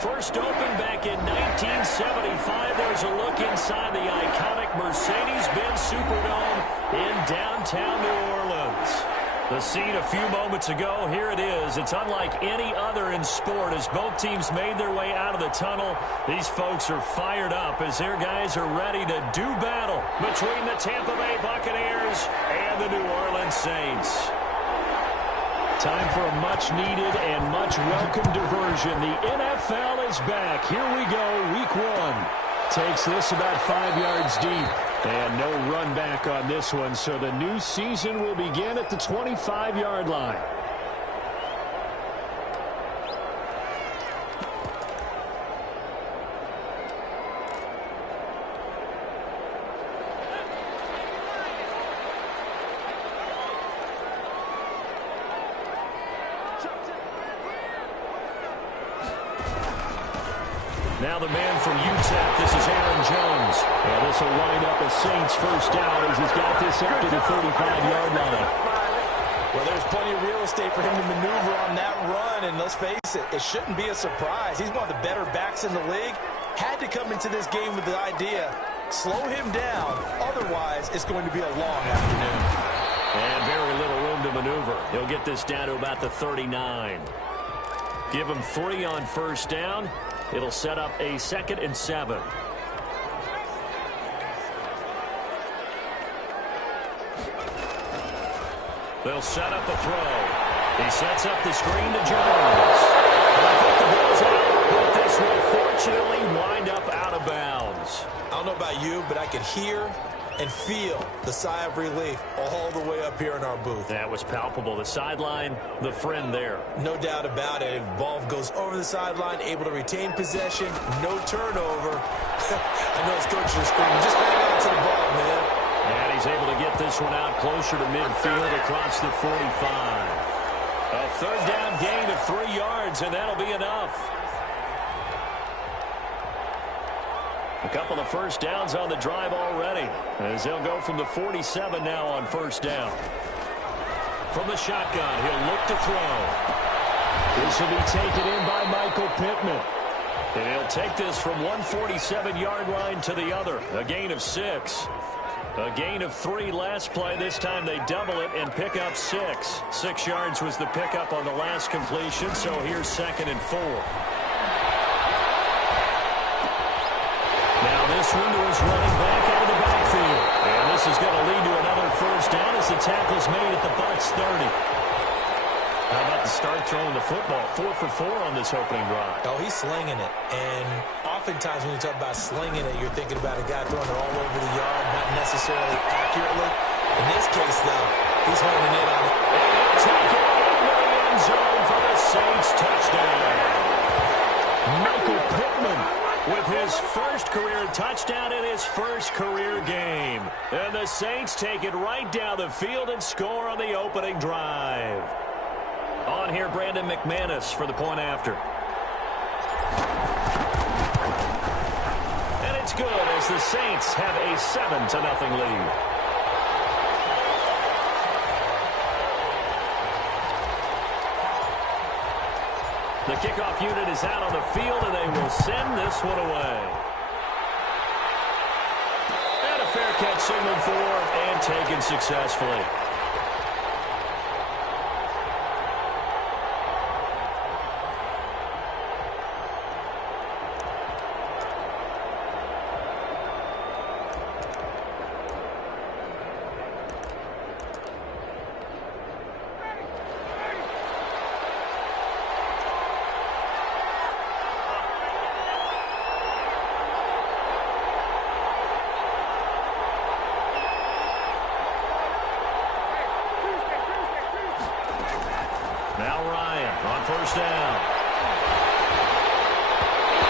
First opened back in 1975. There's a look inside the iconic Mercedes-Benz Superdome in downtown New Orleans. The scene a few moments ago, here it is. It's unlike any other in sport as both teams made their way out of the tunnel. These folks are fired up as their guys are ready to do battle between the Tampa Bay Buccaneers and the New Orleans Saints. Time for a much-needed and much-welcome diversion. The NFL is back. Here we go, week one. Takes this about 5 yards deep. And no run back on this one, so the new season will begin at the 25-yard line. Now the man from UTEP, this is Aaron Jones. And this will wind up a Saints first down as he's got this up to the 35-yard line. Well, there's plenty of real estate for him to maneuver on that run, and let's face it, it shouldn't be a surprise. He's one of the better backs in the league. Had to come into this game with the idea, slow him down, otherwise it's going to be a long afternoon. And very little room to maneuver. He'll get this down to about the 39. Give him 3 on first down. It'll set up a 2nd and 7. They'll set up a throw. He sets up the screen to Jones. And I think the ball's out, but this will fortunately wind up out of bounds. I don't know about you, but I could hear and feel the sigh of relief all the way up here in our booth. That was palpable. The sideline, the friend there. No doubt about it. If ball goes over the sideline, able to retain possession, no turnover. I know his coach is screaming, just hang on to the ball, man. And he's able to get this one out closer to midfield across the 45. A third down gain of 3 yards, and that'll be enough. A couple of first downs on the drive already, as they'll go from the 47 now on first down. From the shotgun, he'll look to throw. This will be taken in by Michael Pittman. And he'll take this from 147-yard line to the other, a gain of 6. A gain of 3 last play. This time they double it and pick up 6. 6 yards was the pickup on the last completion, so here's 2nd and 4. Now this one to his running back out of the backfield. And this is going to lead to another first down as the tackle's made at the Bucs 30. How about the start throwing the football? 4 for 4 on this opening drive. Oh, he's slinging it. And oftentimes when you talk about slinging it, you're thinking about a guy throwing it all over the yard, not necessarily accurately. In this case, though, he's holding in on it. And take it into the end zone for the Saints touchdown. Michael Pittman with his first career touchdown in his first career game. And the Saints take it right down the field and score on the opening drive. On here, Brandon McManus for the point after. And it's good as the Saints have a 7-0 lead. The kickoff unit is out on the field, and they will send this one away. And a fair catch signaled for and taken successfully. Now Ryan on first down.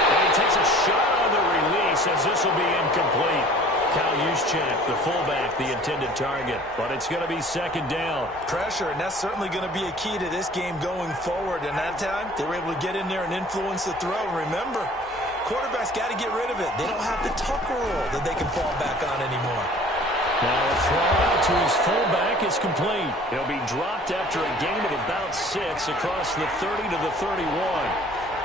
And he takes a shot on the release as this will be incomplete. Kyle Juszczyk, the fullback, the intended target. But it's going to be 2nd down. Pressure, and that's certainly going to be a key to this game going forward. And that time, they were able to get in there and influence the throw. Remember, quarterbacks got to get rid of it. They don't have the tuck rule that they can fall back on anymore. Now a throw out to his fullback is complete. He'll be dropped after a gain of about 6 across the 30 to the 31.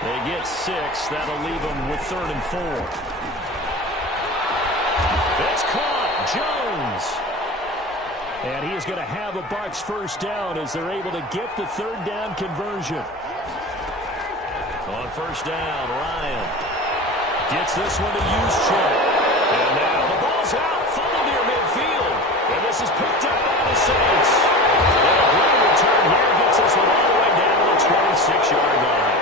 They get 6. That'll leave them with 3rd and 4. It's caught. Jones. And he is going to have a Bucs first down as they're able to get the 3rd down conversion. On first down, Ryan gets this one to Juszczyk. And now the ball's out, funneled near midfield. And this is picked up by the Saints. And a great return here gets this one all the way down to the 26-yard line.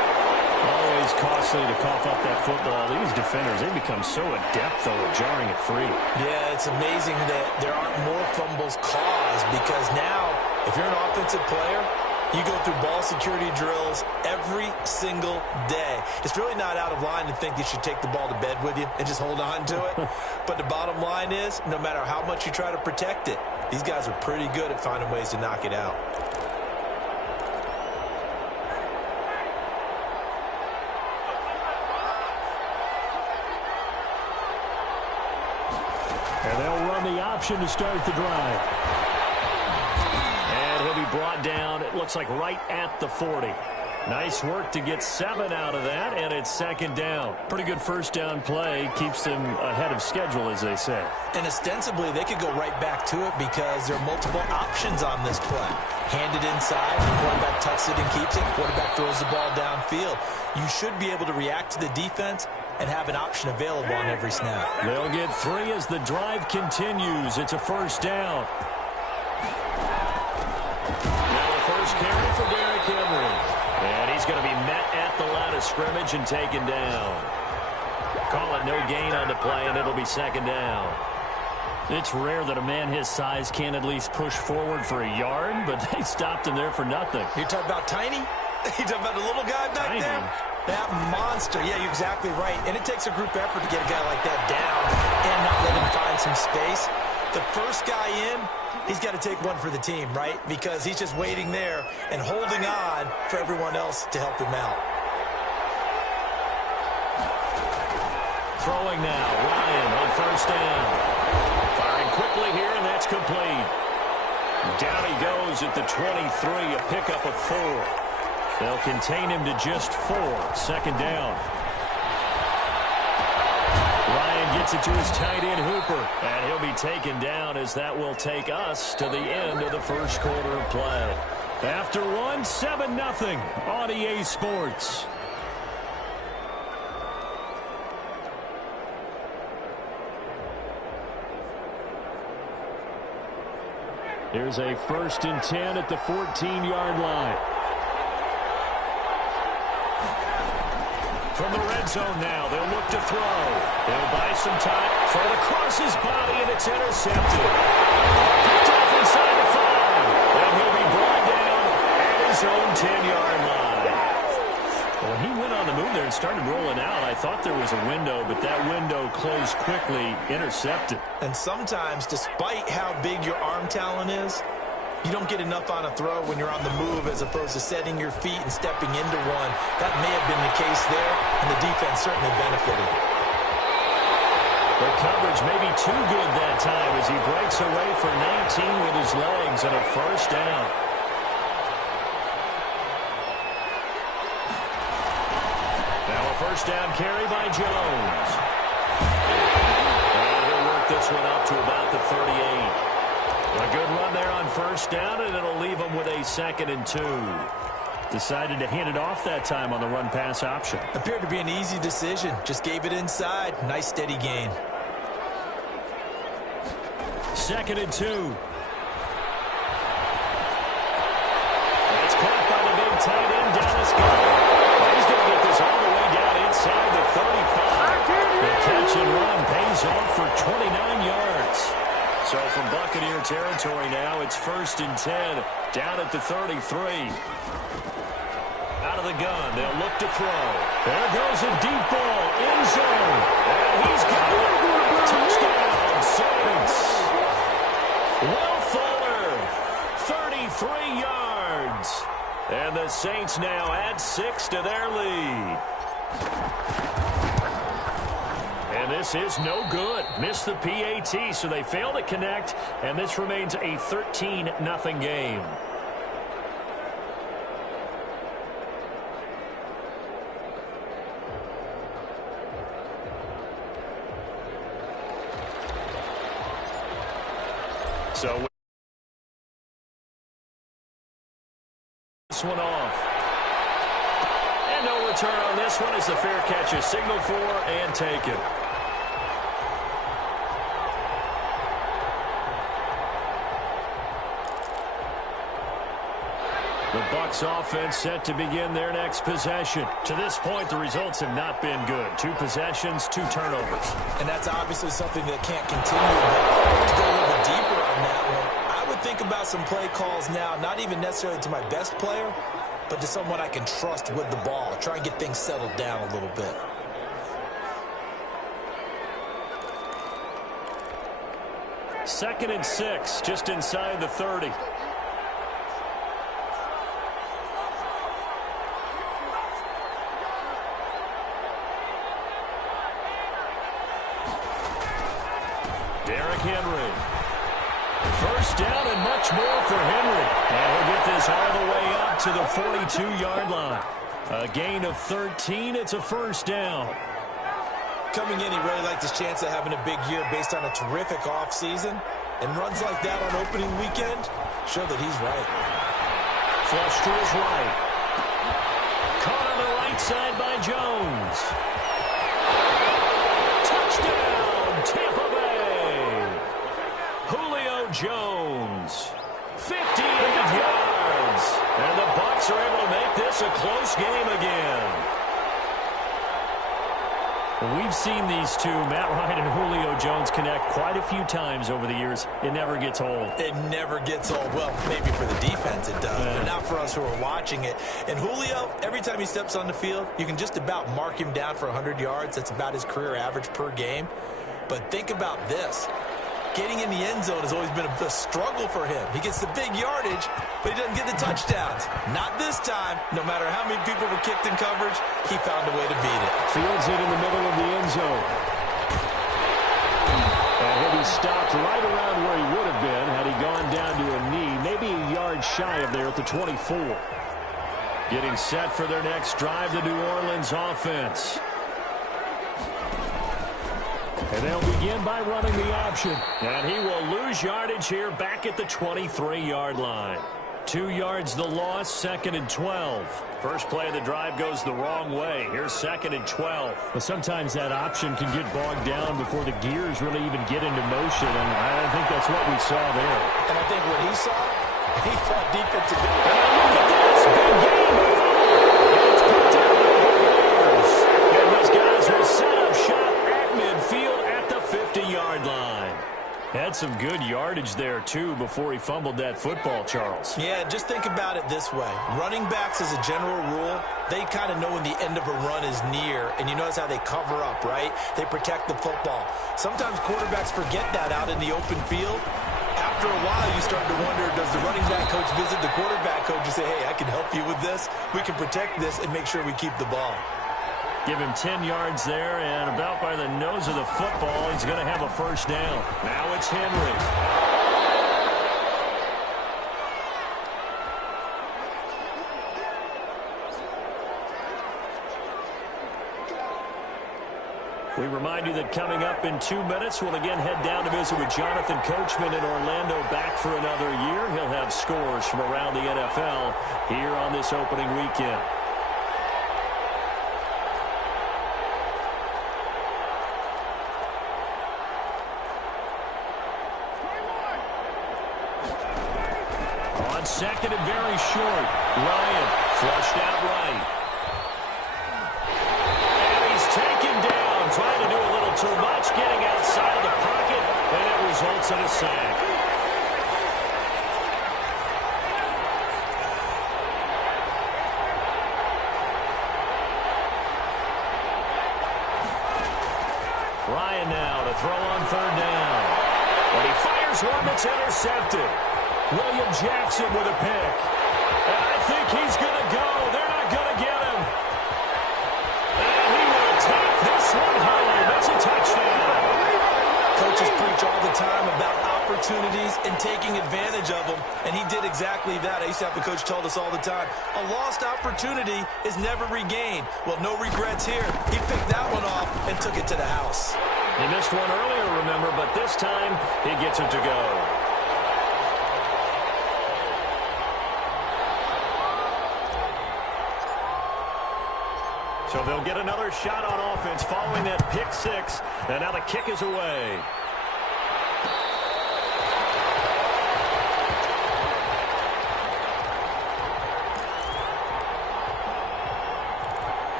Always costly to cough up that football. These defenders, they become so adept, though, at jarring it free. Yeah, it's amazing that there aren't more fumbles caused because now, if you're an offensive player, you go through ball security drills every single day. It's really not out of line to think you should take the ball to bed with you and just hold on to it. But the bottom line is, no matter how much you try to protect it, these guys are pretty good at finding ways to knock it out. And they'll run the option to start the drive. And he'll be brought down, it looks like right at the 40. Nice work to get 7 out of that, and it's 2nd down. Pretty good first down play. Keeps them ahead of schedule, as they say. And ostensibly, they could go right back to it because there are multiple options on this play. Hand it inside, quarterback tucks it and keeps it, quarterback throws the ball downfield. You should be able to react to the defense and have an option available on every snap. They'll get 3 as the drive continues. It's a first down. Now the first carry for Derrick Henry. And he's going to be met at the line of scrimmage and taken down. Call it no gain on the play, and it'll be 2nd down. It's rare that a man his size can at least push forward for a yard, but they stopped him there for nothing. You're talking about Tiny? You talking about the little guy back there? That monster. Yeah, you're exactly right. And it takes a group effort to get a guy like that down and not let him find some space. The first guy in, he's got to take one for the team, right? Because he's just waiting there and holding on for everyone else to help him out. Throwing now, Ryan on first down. Firing quickly here, and that's complete. Down he goes at the 23, a pickup of 4. They'll contain him to just 4. 2nd down. Ryan gets it to his tight end, Hooper. And he'll be taken down as that will take us to the end of the first quarter of play. After one, 7-0 on EA Sports. Here's a 1st and 10 at the 14-yard line. From the red zone now, they'll look to throw. They'll buy some time. Throw it across his body, and it's intercepted. Picked off inside the 5. And he'll be brought down at his own 10-yard line. When he went on the move there and started rolling out, I thought there was a window, but that window closed quickly, intercepted. And sometimes, despite how big your arm talent is, you don't get enough on a throw when you're on the move as opposed to setting your feet and stepping into one. That may have been the case there, and the defense certainly benefited. The coverage may be too good that time as he breaks away for 19 with his legs and a first down. Now a first down carry by Jones. And he'll work this one up to about the 38. A good run there on first down, and it'll leave him with a 2nd and 2. Decided to hand it off that time on the run-pass option. Appeared to be an easy decision. Just gave it inside. Nice, steady gain. 2nd and 2. That's caught by the big tight end, Dallas Goedert. He's going to get this all the way down inside the 35. The catch and run pays off for 29 yards. So from Buccaneer territory now, it's 1st and 10, down at the 33. Out of the gun, they'll look to throw. There goes a deep ball, end zone, and he's got it. Touchdown, Saints. Will Fuller, 33 yards. And the Saints now add 6 to their lead. And this is no good. Missed the PAT, so they fail to connect, and this remains a 13-0 game. So this one off. And no return on this one as the fair catch is signaled for and taken. The Bucs offense set to begin their next possession. To this point, the results have not been good. 2 possessions, 2 turnovers. And that's obviously something that can't continue. But to go a little bit deeper on that one, I would think about some play calls now, not even necessarily to my best player, but to someone I can trust with the ball. Try and get things settled down a little bit. Second and 6, just inside the 30. Henry. First down and much more for Henry. And he'll get this all the way up to the 42-yard line. A gain of 13. It's a first down. Coming in, he really liked his chance of having a big year based on a terrific offseason. And runs like that on opening weekend show that he's right. Flush to his right. Caught on the right side by Jones. Touchdown, Tampa Bay. Julio Jones, 58 yards. And the Bucs are able to make this a close game again. We've seen these two, Matt Ryan and Julio Jones, connect quite a few times over the years. It never gets old. It never gets old. Well, maybe for the defense it does, but not for us who are watching it. And Julio, every time he steps on the field, you can just about mark him down for 100 yards. That's about his career average per game. But think about this. Getting in the end zone has always been a struggle for him. He gets the big yardage, but he doesn't get the touchdowns. Not this time. No matter how many people were kicked in coverage, he found a way to beat it. Fields it in the middle of the end zone. And he'll be stopped right around where he would have been had he gone down to a knee, maybe a yard shy of there at the 24. Getting set for their next drive, the New Orleans offense. And they'll begin by running the option. And he will lose yardage here back at the 23-yard line. 2 yards the loss, 2nd and 12. First play of the drive goes the wrong way. Here's 2nd and 12. But sometimes that option can get bogged down before the gears really even get into motion, and I think that's what we saw there. And I think what he saw defensive. Look at this, big game. It's picked up by the Bears. And these guys will set up shop at midfield at the 50-yard line. Had some good yardage there, too, before he fumbled that football, Charles. Yeah, just think about it this way. Running backs, as a general rule, they kind of know when the end of a run is near, and you notice how they cover up, right? They protect the football. Sometimes quarterbacks forget that out in the open field. After a while, you start to wonder, does the running back coach visit the quarterback coach and say, hey, I can help you with this? We can protect this and make sure we keep the ball. Give him 10 yards there, and about by the nose of the football, he's going to have a first down. Now it's Henry. We remind you that coming up in 2 minutes, we'll again head down to visit with Jonathan Coachman in Orlando, back for another year. He'll have scores from around the NFL here on this opening weekend. On second and very short, Ryan flushed out right. And he's taken down, trying to do a little too much, getting outside of the pocket, and it results in a sack. Ryan now to throw on third down. And he fires one that's intercepted. William Jackson with a pick. And I think he's going to go. They're not going to get him. And he will take this one home. It's a touchdown. Coaches preach all the time about opportunities and taking advantage of them, and he did exactly that. I used to have a coach told us all the time, a lost opportunity is never regained. Well, no regrets here. He picked that one off and took it to the house. He missed one earlier, remember, but this time he gets it to go. So they'll get another shot on offense following that pick six. And now the kick is away.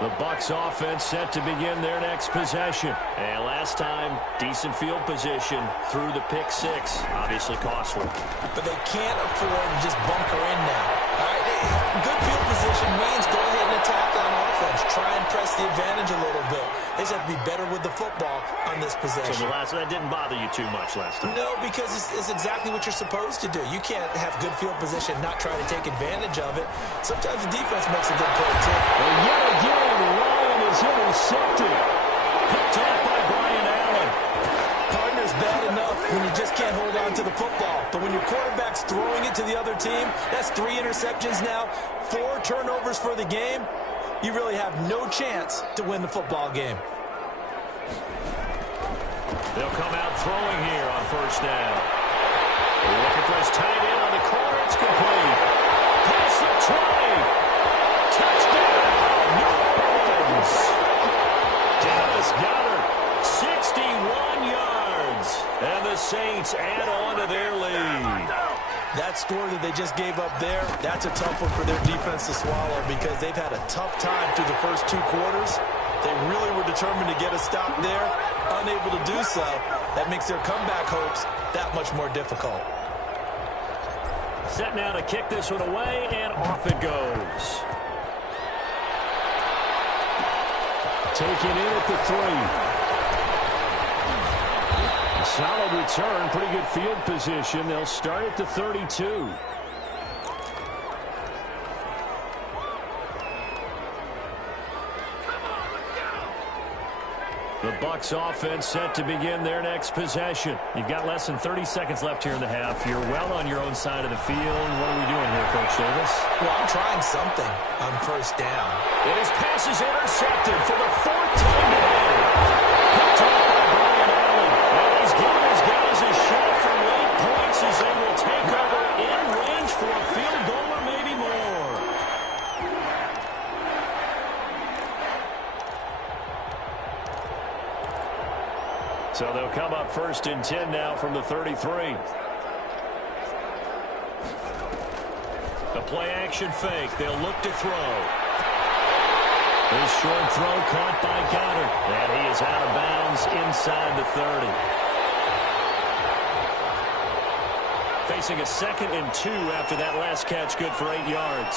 The Bucs offense set to begin their next possession. And last time, decent field position through the pick six. Obviously costly. But they can't afford to just bunker in now. All right, good field position means go ahead and attack on offense. Try and press the advantage a little bit. They just have to be better with the football on this possession. So that didn't bother you too much last time? No, because it's exactly what you're supposed to do. You can't have good field position, not try to take advantage of it. Sometimes the defense makes a good play, too. And yet again, Ryan is intercepted. Picked off by Brian Allen. Partner's bad enough when you just can't hold on to the football. But when your quarterback's throwing it to the other team, that's 3 interceptions now, 4 turnovers for the game. You really have no chance to win the football game. They'll come out throwing here on first down. Looking for his tight end on the corner. It's complete. Pass the 20. Touchdown, New Orleans. Dallas Goedert, 61 yards. And the Saints add on to their lead. That score that they just gave up there, that's a tough one for their defense to swallow because they've had a tough time through the first 2 quarters. They really were determined to get a stop there, unable to do so. That makes their comeback hopes that much more difficult. Set now to kick this one away, and off it goes. Taken in at the 3. Solid return, pretty good field position. They'll start at the 32. The Bucs offense set to begin their next possession. You've got less than 30 seconds left here in the half. You're well on your own side of the field. What are we doing here, Coach Davis? Well, I'm trying something on first down. And his pass is intercepted for the 4th time today. Picked off by Brian Allen. And he's giving his guys a shot for late points as they will take over in range for a field goal or maybe more. So they'll come up first and 10 now from the 33. The play-action fake. They'll look to throw. His short throw caught by Goddard. And he is out of bounds inside the 30. Facing a 2nd and 2 after that last catch, good for 8 yards.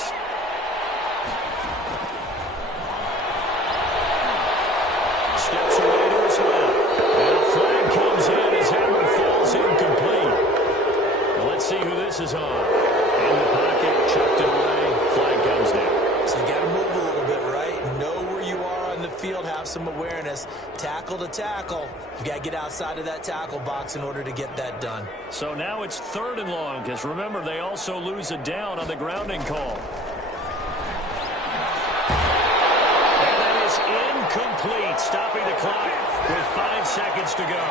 Steps away to his left. And a flag comes in as that one falls incomplete. Well, let's see who this is on. In the pocket, chucked it away. Flag comes down. So you got to move a little bit, right? Know where you are on the field, have some awareness. Tackle to tackle. You got to get outside of that tackle box in order to get that done. So now it's 3rd and long, because remember, they also lose a down on the grounding call. And that is incomplete, stopping the clock with 5 seconds to go.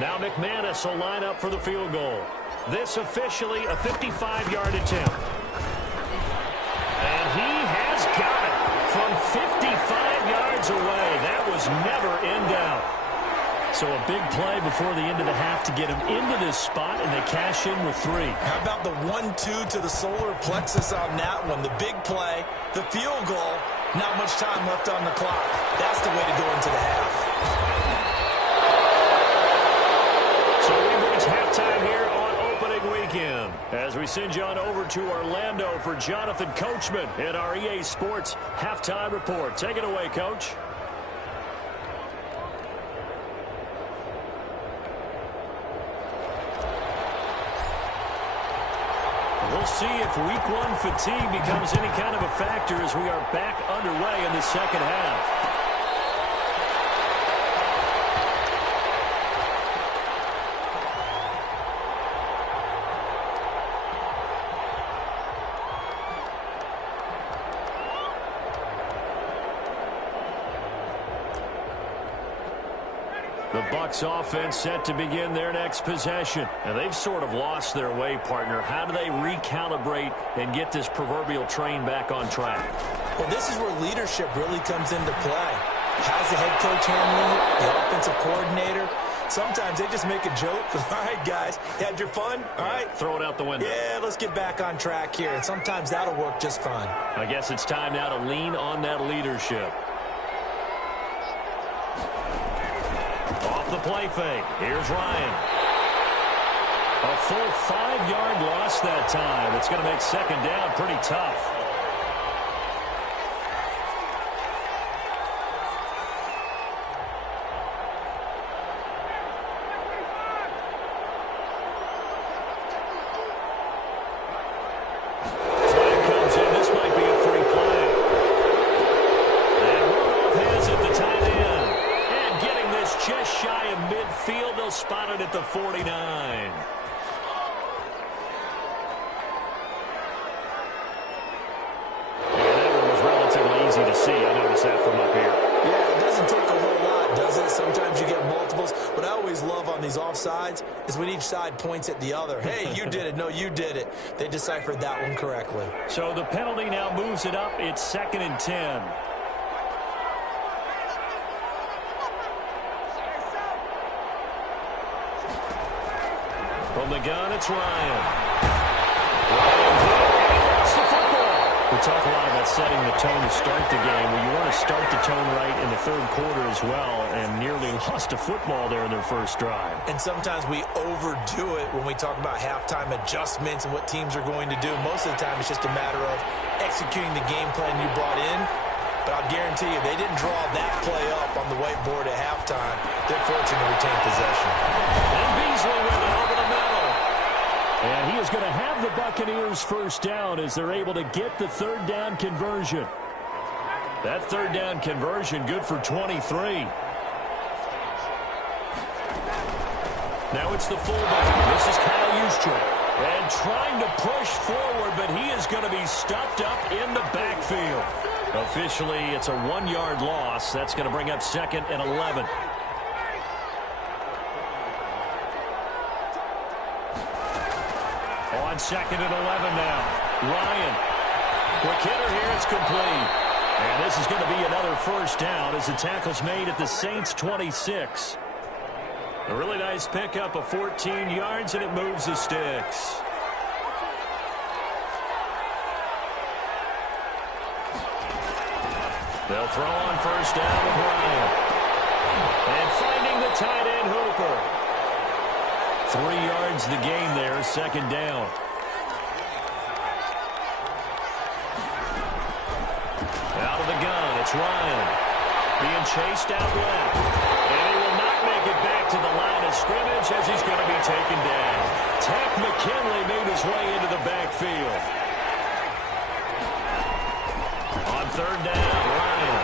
Now McManus will line up for the field goal. This officially a 55-yard attempt. And he has got it from 55 yards away. That was never in doubt. So a big play before the end of the half to get him into this spot, and they cash in with 3. How about the 1-2 to the solar plexus on that one? The big play, the field goal, not much time left on the clock. That's the way to go into the half. So we've reached halftime here on opening weekend as we send you on over to Orlando for Jonathan Coachman in our EA Sports Halftime Report. Take it away, Coach. We'll see if week 1 fatigue becomes any kind of a factor as we are back underway in the second half. The Bucs offense set to begin their next possession. And they've sort of lost their way, partner. How do they recalibrate and get this proverbial train back on track? Well, this is where leadership really comes into play. How's the head coach handling it? The offensive coordinator? Sometimes they just make a joke. All right, guys, you had your fun? All right. Throw it out the window. Yeah, let's get back on track here. And sometimes that'll work just fine. I guess it's time now to lean on that leadership. Off the play fake. Here's Ryan. A full 5-yard loss that time. It's going to make second down pretty tough. Spotted at the 49. And that one was relatively easy to see. I noticed that from up here. Yeah, it doesn't take a whole lot, does it? Sometimes you get multiples. What I always love on these offsides is when each side points at the other. Hey, you did it. No, you did it. They deciphered that one correctly. So the penalty now moves it up. It's 2nd and 10. From the gun, it's Ryan. That's the football. We talk a lot about setting the tone to start the game. Well, you want to start the tone right in the third quarter as well, and nearly lost a football there in their first drive. And sometimes we overdo it when we talk about halftime adjustments and what teams are going to do. Most of the time, it's just a matter of executing the game plan you brought in. But I'll guarantee you, they didn't draw that play up on the whiteboard at halftime. They're fortunate to retain possession. And Beasley with it over the middle. And he is going to have the Buccaneers first down as they're able to get the third down conversion. That third down conversion good for 23. Now it's the fullback. This is Kyle Juszczyk. And trying to push forward, but he is going to be stuffed up in the backfield. Officially, it's a 1-yard loss. That's going to bring up 2nd and 11. On 2nd and 11 now. Ryan. Quick hitter here. It's complete. And this is going to be another first down as the tackle's made at the Saints' 26. A really nice pickup of 14 yards, and it moves the sticks. They'll throw on first down with Ryan. And finding the tight end, Hooper. 3 yards the gain there, 2nd down. Out of the gun, it's Ryan. Being chased out left. And he will not make it back to the line of scrimmage as he's going to be taken down. Takk McKinley made his way into the backfield. On 3rd down, Ryan.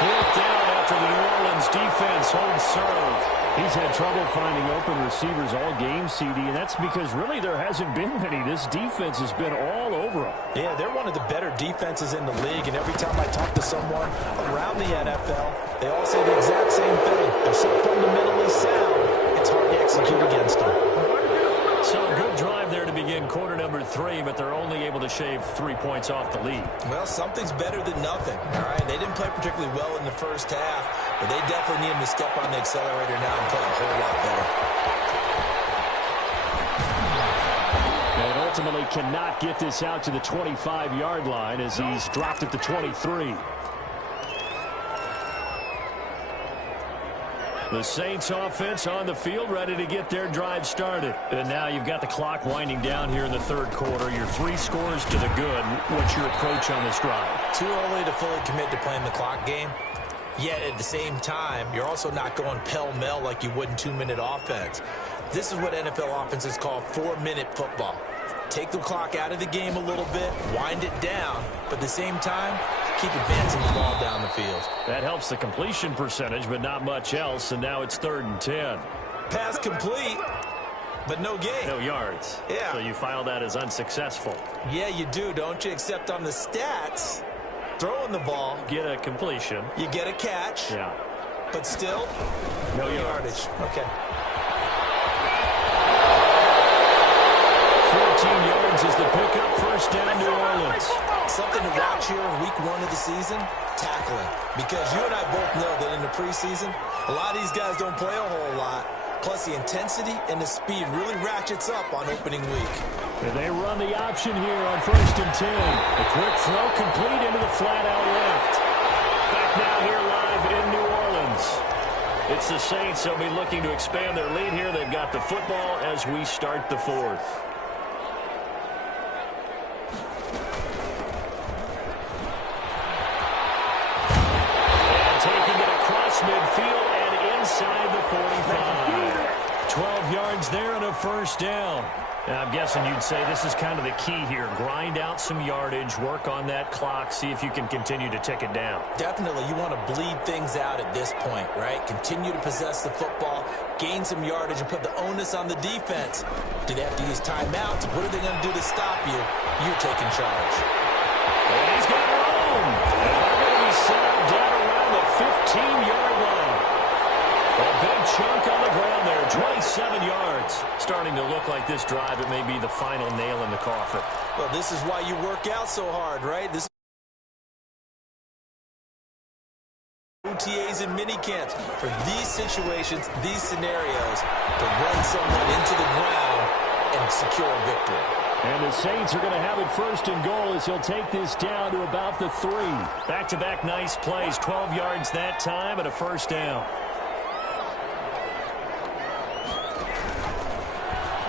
4th down after the New Orleans defense holds serve. He's had trouble finding open receivers all game, CD, and that's because really there hasn't been many. This defense has been all over him. Yeah, they're one of the better defenses in the league, and every time I talk to someone around the NFL, they all say the exact same thing. They're so fundamentally sound, it's hard to execute against them. So a good drive there to begin quarter number 3, but they're only able to shave 3 points off the lead. Well, something's better than nothing, all right? They didn't play particularly well in the first half, but they definitely need them to step on the accelerator now and play a whole lot better. And ultimately cannot get this out to the 25-yard line as he's dropped at the 23. The Saints offense on the field ready to get their drive started. And now you've got the clock winding down here in the third quarter. You're 3 scores to the good. What's your approach on this drive? Too early to fully commit to playing the clock game. Yet at the same time, you're also not going pell-mell like you would in 2-minute offense. This is what NFL offenses call 4-minute football. Take the clock out of the game a little bit, wind it down, but at the same time, keep advancing the ball down the field. That helps the completion percentage, but not much else, and now it's 3rd and 10. Pass complete, but no gain. No yards. Yeah. So you file that as unsuccessful. Yeah, you do, don't you? Except on the stats, throwing the ball. Get a completion. You get a catch. Yeah. but still, no yardage. Okay. 14 yards is the pickup. First down, New Orleans. Something to watch here in week 1 of the season, tackling. Because you and I both know that in the preseason, a lot of these guys don't play a whole lot. Plus, the intensity and the speed really ratchets up on opening week. And they run the option here on 1st and 10. A quick throw complete into the flat out left. Back now here live in New Orleans. It's the Saints. They'll be looking to expand their lead here. They've got the football as we start the 4th. Midfield and inside the 45. 12 yards there and a first down. And I'm guessing you'd say this is kind of the key here. Grind out some yardage, work on that clock, see if you can continue to tick it down. Definitely. You want to bleed things out at this point, right? Continue to possess the football, gain some yardage, and put the onus on the defense. Do they have to use timeouts? What are they going to do to stop you? You're taking charge. And he's got room. And they're going to be settled down around the 15-yard line. A big chunk on the ground there, 27 yards. Starting to look like this drive, it may be the final nail in the coffin. Well, this is why you work out so hard, right? This OTAs and minicamps for these situations, these scenarios, to run someone into the ground and secure a victory. And the Saints are going to have it 1st and goal as he'll take this down to about the 3. Back-to-back nice plays, 12 yards that time and a first down.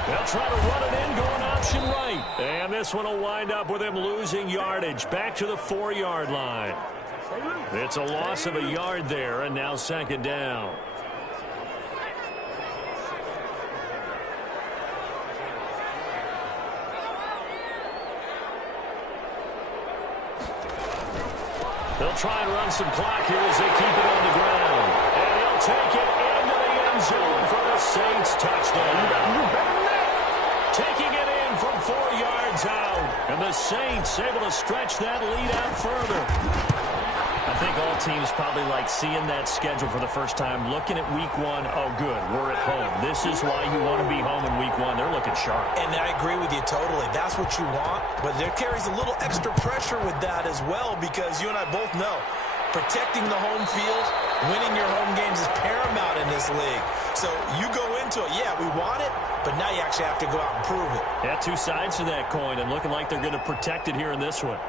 They'll try to run it in, going option right. And this one will wind up with him losing yardage back to the 4-yard line. It's a loss of a yard there, and now 2nd down. They'll try and run some clock here as they keep it on the ground. And he'll take it into the end zone for the Saints touchdown. Taking it in from 4 yards out. And the Saints able to stretch that lead out further. I think all teams probably like seeing that schedule for the first time, looking at week 1. Oh, good, we're at home. This is why you want to be home in week 1. They're looking sharp. And I agree with you totally. That's what you want. But there carries a little extra pressure with that as well, because you and I both know protecting the home field, winning your home games is paramount in this league. So you go into it, yeah, we want it, but now you actually have to go out and prove it. Yeah, 2 sides to that coin, and looking like they're going to protect it here in this one.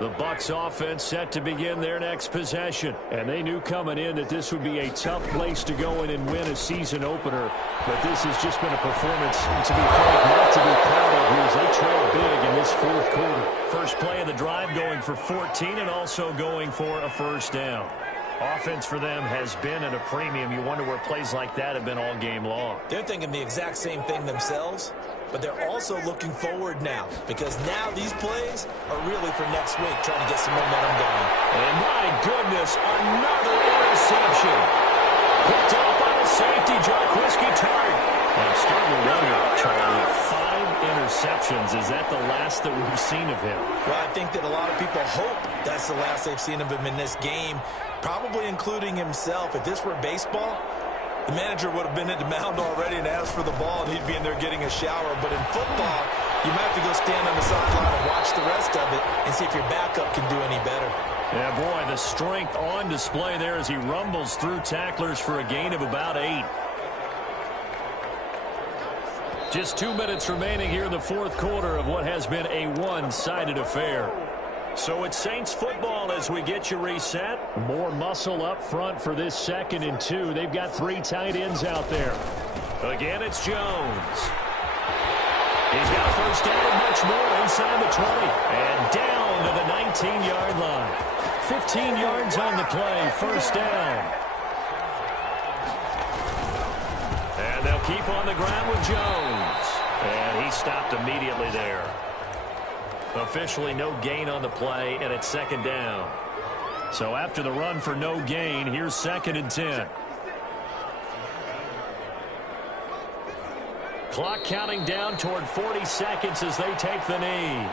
The Bucs offense set to begin their next possession. And they knew coming in that this would be a tough place to go in and win a season opener. But this has just been a performance, to be frank, not to be proud of here as they trail big in this 4th quarter. First play of the drive going for 14 and also going for a first down. Offense for them has been at a premium. You wonder where plays like that have been all game long. They're thinking the exact same thing themselves, but they're also looking forward now, because now these plays are really for next week, trying to get some momentum going. And my goodness, another interception. Picked up by a safety, Jarquiski Tart. I'm starting to wonder, Charlie, 5 interceptions. Is that the last that we've seen of him? Well, I think that a lot of people hope that's the last they've seen of him in this game, probably including himself. If this were baseball, the manager would have been at the mound already and asked for the ball, and he'd be in there getting a shower. But in football, you might have to go stand on the sideline and watch the rest of it and see if your backup can do any better. Yeah, boy, the strength on display there as he rumbles through tacklers for a gain of about 8. Just 2 minutes remaining here in the 4th quarter of what has been a one-sided affair. So it's Saints football as we get you reset. More muscle up front for this 2nd and 2. They've got 3 tight ends out there. Again, it's Jones. He's got a first down and much more inside the 20. And down to the 19-yard line. 15 yards on the play, first down. And they'll keep on the ground with Jones. And he stopped immediately there. Officially no gain on the play, and it's 2nd down. So after the run for no gain, here's 2nd and 10. Clock counting down toward 40 seconds as they take the knee.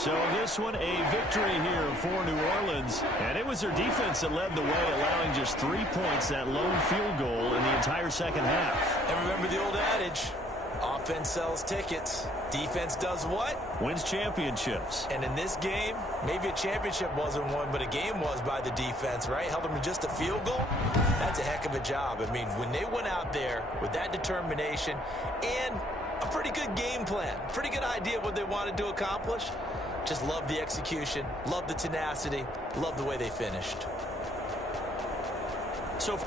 So this one, a victory here for New Orleans. And it was their defense that led the way, allowing just 3 points, that lone field goal in the entire second half. And remember the old adage, offense sells tickets. Defense does what? Wins championships. And in this game, maybe a championship wasn't won, but a game was by the defense, right? Held them to just a field goal. That's a heck of a job. I mean, when they went out there with that determination and a pretty good game plan, pretty good idea of what they wanted to accomplish, just love the execution, love the tenacity, love the way they finished. So